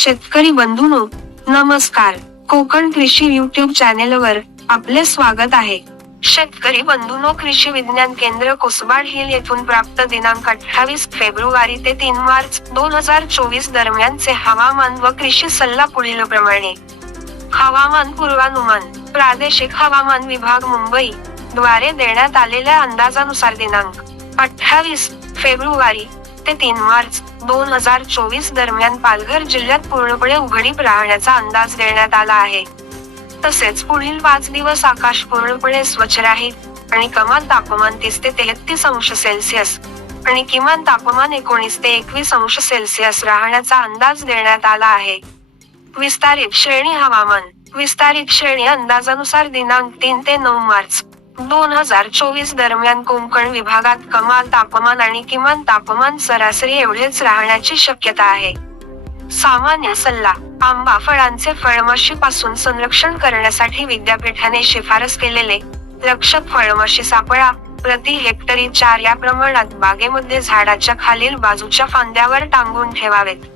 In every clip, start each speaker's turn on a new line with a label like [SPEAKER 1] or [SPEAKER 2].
[SPEAKER 1] शेतकरी बंधूनो नमस्कार. कोकण कृषी युट्यूब चॅनेलवर आपले स्वागत आहे. शेतकरी बंधूनो कृषी विज्ञान केंद्र कोसबाड हिल येथून प्राप्त दिनांक अठ्ठावीस फेब्रुवारी ते तीन मार्च दोन हजार चोवीस दरम्यानचे हवामान व कृषी सल्ला पुढील प्रमाणे. हवामान पूर्वानुमान प्रादेशिक हवामान विभाग मुंबई द्वारे देण्यात आलेल्या अंदाजानुसार दिनांक अठ्ठावीस फेब्रुवारी ते तीन मार्च दोन हजार चोवीस दरम्यान पालघर जिल्ह्यात पूर्णपणे उघडीप राहण्याचा अंदाज देण्यात आला आहे. तसेच पुढील पाच दिवस आकाश पूर्णपणे स्वच्छ राहील आणि कमाल तापमान तीस ते तेहतीस अंश सेल्सिअस आणि किमान तापमान एकोणीस ते एकवीस अंश सेल्सिअस राहण्याचा अंदाज देण्यात आला आहे. विस्तारित श्रेणी हवामान विस्तारित श्रेणी अंदाजानुसार दिनांक तीन ते नऊ मार्च दोन हजार चोवीस दरम्यान कोकण विभागात कमाल तापमान आणि किमान तापमान सरासरी एवढेच राहण्याची शक्यता आहे. सामान्य सल्ला आंबा फळांचे फळमाशी पासून संरक्षण करण्यासाठी विद्यापीठाने शिफारस केलेले लक्षक फळमाशी सापळा प्रति हेक्टरी चार या प्रमाणात बागेमध्ये झाडाच्या खालील बाजूच्या फांद्यावर टांगून ठेवावेत.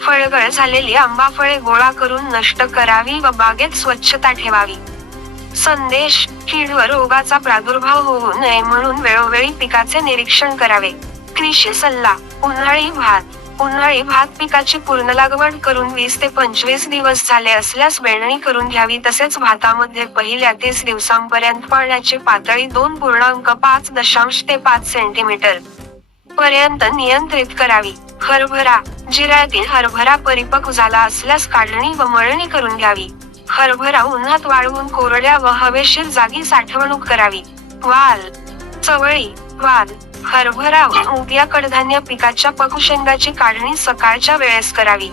[SPEAKER 1] फळगळ झालेली आंबा फळे गोळा करून नष्ट करावी व बागेत स्वच्छता ठेवावी. संदेश कीड व रोगाचा प्रादुर्भाव होऊ नये म्हणून वेळोवेळी पिकाचे निरीक्षण करावे. कृषी सल्ला उन्हाळी भात. उन्हाळी भात पिकाची पूर्ण लागवड करून वीस ते पंचवीस दिवस झाले असल्यास बेडणी करून घ्यावी. तसेच भातामध्ये पहिल्या तीस दिवसांपर्यंत पाण्याची पातळी दोन पूर्णांक पाच दशांश ते पाच सेंटीमीटर पर्यंत नियंत्रित करावी. हरभरा जिरायतील हरभरा परिपक्व झाला असल्यास काढणी व मळणी करून घ्यावी. हरभरा उन्हात वाळवून कोरड्या व हवेशीर जागी साठवणूक करावी. वाल चवळी वाल हरभरा व कडधान्य पिकाच्या पकुशेंगाची काढणी सकाळच्या वेळेस करावी.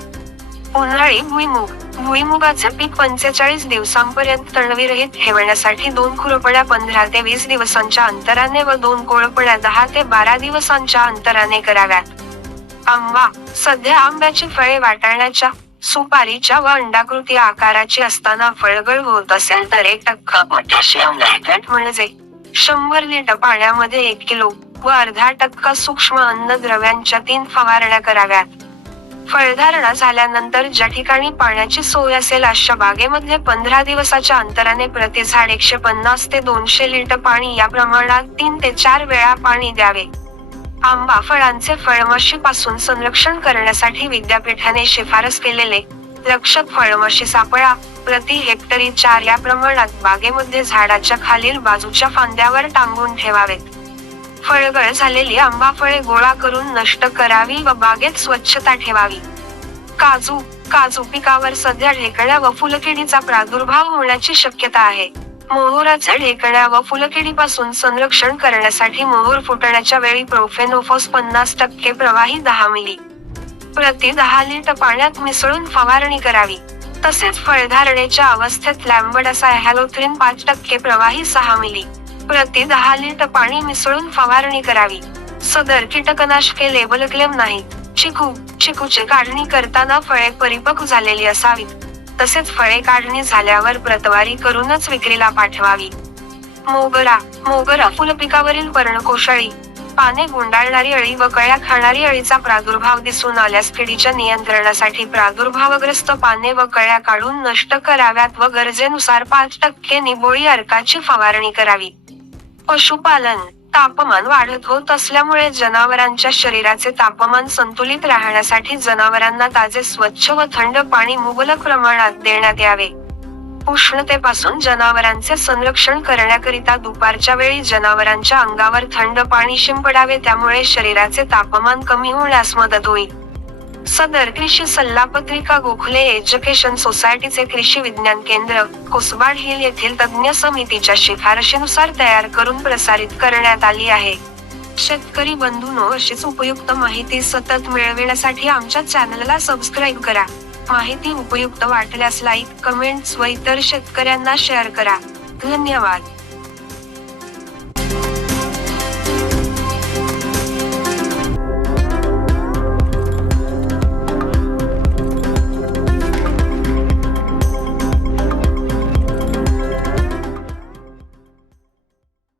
[SPEAKER 1] उन्हाळी भुईमुग भुईमुगाचे पीक पंचेचाळीस दिवसांपर्यंत तणविरहित ठेवण्यासाठी दोन खुरपड्या पंधरा ते वीस दिवसांच्या अंतराने व दोन कोळपड्या दहा ते बारा दिवसांच्या अंतराने कराव्यात. आंबा सध्या आंब्याची फळे वाटाण्याच्या सुपारीच्या व अंडाकृती आकाराची असताना फळगळ होत असेल तर एक टक्का पोटॅशियम नायट्रेट म्हणजे शंभर लिटर पाण्यामध्ये एक किलो व अर्धा टक्का सूक्ष्म अन्नद्रव्यांच्या तीन फवारण्या कराव्यात. फळधारणा झाल्यानंतर ज्या ठिकाणी पाण्याची सोय असेल अशा बागेमध्ये पंधरा दिवसाच्या अंतराने प्रति झाड एकशे पन्नास ते दोनशे लिटर पाणी या प्रमाणात तीन ते चार वेळा पाणी द्यावे. आंबा फळांचे फळमशीपासून संरक्षण करण्यासाठी विद्यापीठाने शिफारस केलेले लक्षक फळमाशी सापळा प्रति हेक्टरी चार या प्रमाणात बागेमध्ये झाडाच्या खालील बाजूच्या फांद्यावर टांगून ठेवावेत. फळगळ झालेली आंबा फळे गोळा करून नष्ट करावी व बागेत स्वच्छता ठेवावी. काजू काजू पिकावर सध्या ढेकळ्या व फुलकिडीचा प्रादुर्भाव होण्याची शक्यता आहे. मोहोराच्या ढेकण्या व फुलकिडीपासून संरक्षण करण्यासाठी मोहोर फुटण्याच्या वेळी प्रोफेनोफॉस पन्नास टक्के प्रवाही दहा मिली. प्रति दहा लिटर पाण्यात मिसळून फवारणी करावी. तसेच फळधारणेच्या अवस्थेत लॅम्बडासा हॅलोथ्रिन पाच टक्के प्रवाही सहा मिली. प्रति दहा लिटर पाणी मिसळून फवारणी करावी. सदर कीटकनाशके लेबल क्लेम नाहीत. चिकू चिकूची काढणी करताना फळे परिपक्व झालेली असावीत. तसेच फळे काढणी झाल्यावर प्रतवारी करूनच विक्रीला पाठवावी. मोगरा मोगरा फुलपिकावरील पर्णकोशळी पाने गुंडाळणारी अळी व कळ्या खाणारी अळीचा प्रादुर्भाव दिसून आल्यास किडीच्या नियंत्रणासाठी प्रादुर्भावग्रस्त पाने व कळ्या काढून नष्ट कराव्यात व गरजेनुसार पाच टक्के निबोळी अर्काची फवारणी करावी. पशुपालन तापमान वाढत होत असल्यामुळे जनावरांच्या शरीराचे तापमान संतुलित राहण्यासाठी जनावरांना ताजे स्वच्छ व थंड पाणी मुबलक प्रमाणात देण्यात यावे. उष्णतेपासून जनावरांचे संरक्षण करण्याकरिता दुपारच्या वेळी जनावरांच्या अंगावर थंड पाणी शिंपडावे त्यामुळे शरीराचे तापमान कमी होण्यास मदत होईल. सदर कृषी सल्ला पत्रिका गोखले एज्युकेशन सोसायटीचे कृषी विज्ञान केंद्र कोसबाड हिल येथील तज्ञ समितीच्या शिफारशीनुसार तयार करून प्रसारित करण्यात आली आहे. शेतकरी बंधूनो अशीच उपयुक्त माहिती सतत मिळविण्यासाठी आमच्या चॅनलला सबस्क्राईब करा. माहिती उपयुक्त वाटल्यास लाईक कमेंट्स व इतर शेतकऱ्यांना शेअर करा. धन्यवाद.